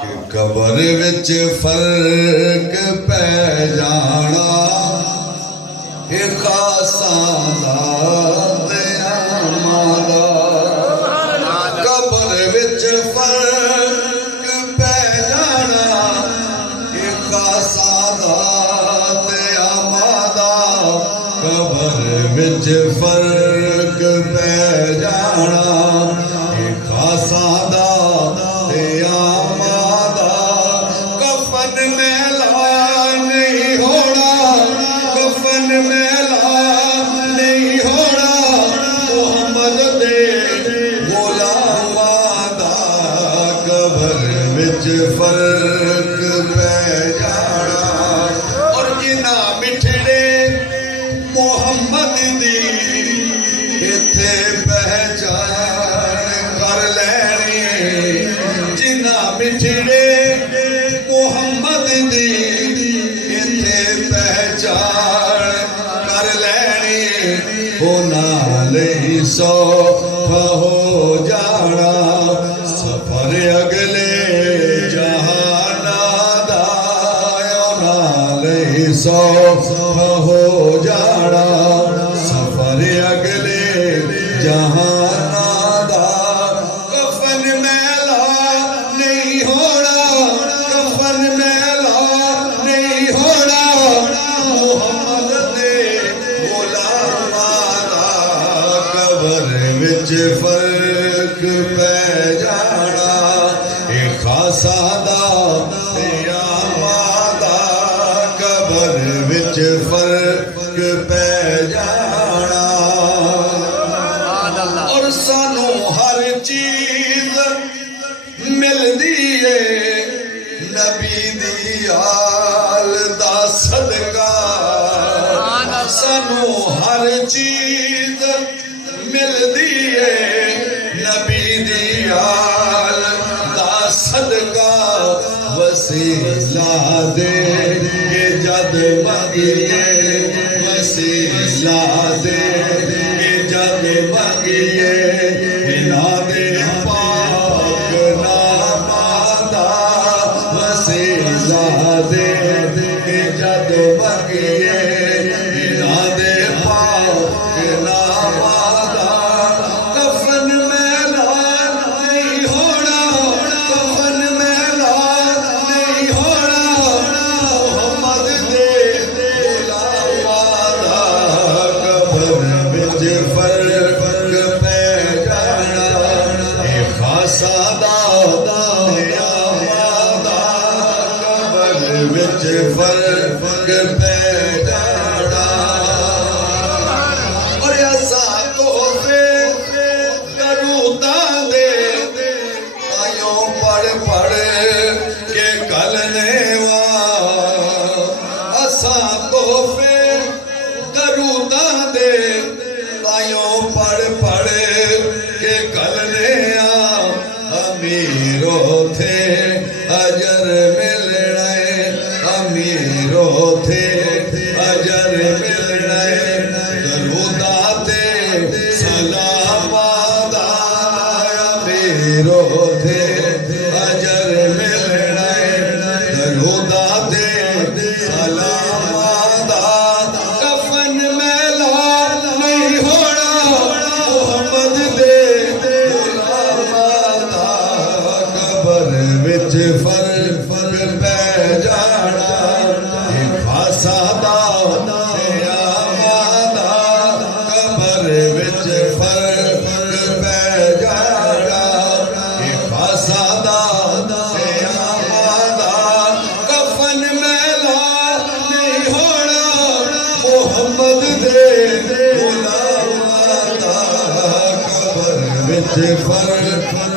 کہ قبر وچ فرق پہ جانا یہ خاصاں دا تے عاماں دا قبر وچ فرق پہ جانا یہ خاصاں دا تے عاماں دا قبر وچ فرق پہ جانا یہ خاصاں دا تے عاماں دا کفن میلا نہیں ہونا کفن میلا نہیں ہونا محمد دے غلاماں دا قبر وچ فرق پہ جانا اور جنہاں مٹھڑے محمد دی ایتھے پہچان کر لینی جنہاں مٹھڑے محمد دی ایتھے پہچان کر لینی انہاں لئی سوکھا ہو جانا سفر اگلے جہاناں دا انہاں لئی سوکھا ہو جانا سفر اگلے جہاناں دا کفن میلا نہیں ہونا کفن میلا نہیں ہونا محمد دے غلاماں دا قبر وچ فرق پہ جانا اے خاصاں دا تے عاماں دا قبر وچ فرق پہ جانا اور سانو ہر چیز ملدی ہے نبی دی آل دا صدقہ سانو ہر چیز ملدی ہے نبی دی آل دا صدقہ وسیلہ دے کے جد منگیے وسیلہ دے کے جد منگیے انہاں دے پاک ناماں دا وسیلہ دے کے جد منگیے انہاں دے پاک ناماں دا کفن میلا نہیں ہونا کفن میلا نہیں ہونا محمد دے غلاماں دا قبر وچ فرق پہ جانا اے خاصاں دا تے عاماں دا قبر وچ فرق پہ جانا اور اساں تحفے دروداں دے آیوں پڑھ پڑھ کے کلنے اساں تحفے دروداں دے آیوں پڑھ پڑھ کے کلنے امیروں تھے اجر ملنا امیروں تھے اجر ملنا دروداں تے سلاماں دا امیروں تھے اجر ملنا دروداں تے سلاماں دا کفن میلا نہیں ہونا محمد دے غلاماں دا قبر وچ فرق پہ جانا اے خاصاں دا تے عاماں دا قبر وچ فرق پہ جانا اے خاصاں دا تے عاماں دا کفن میلا نہیں ہونا محمد دے غلاماں دا قبر وچ فرق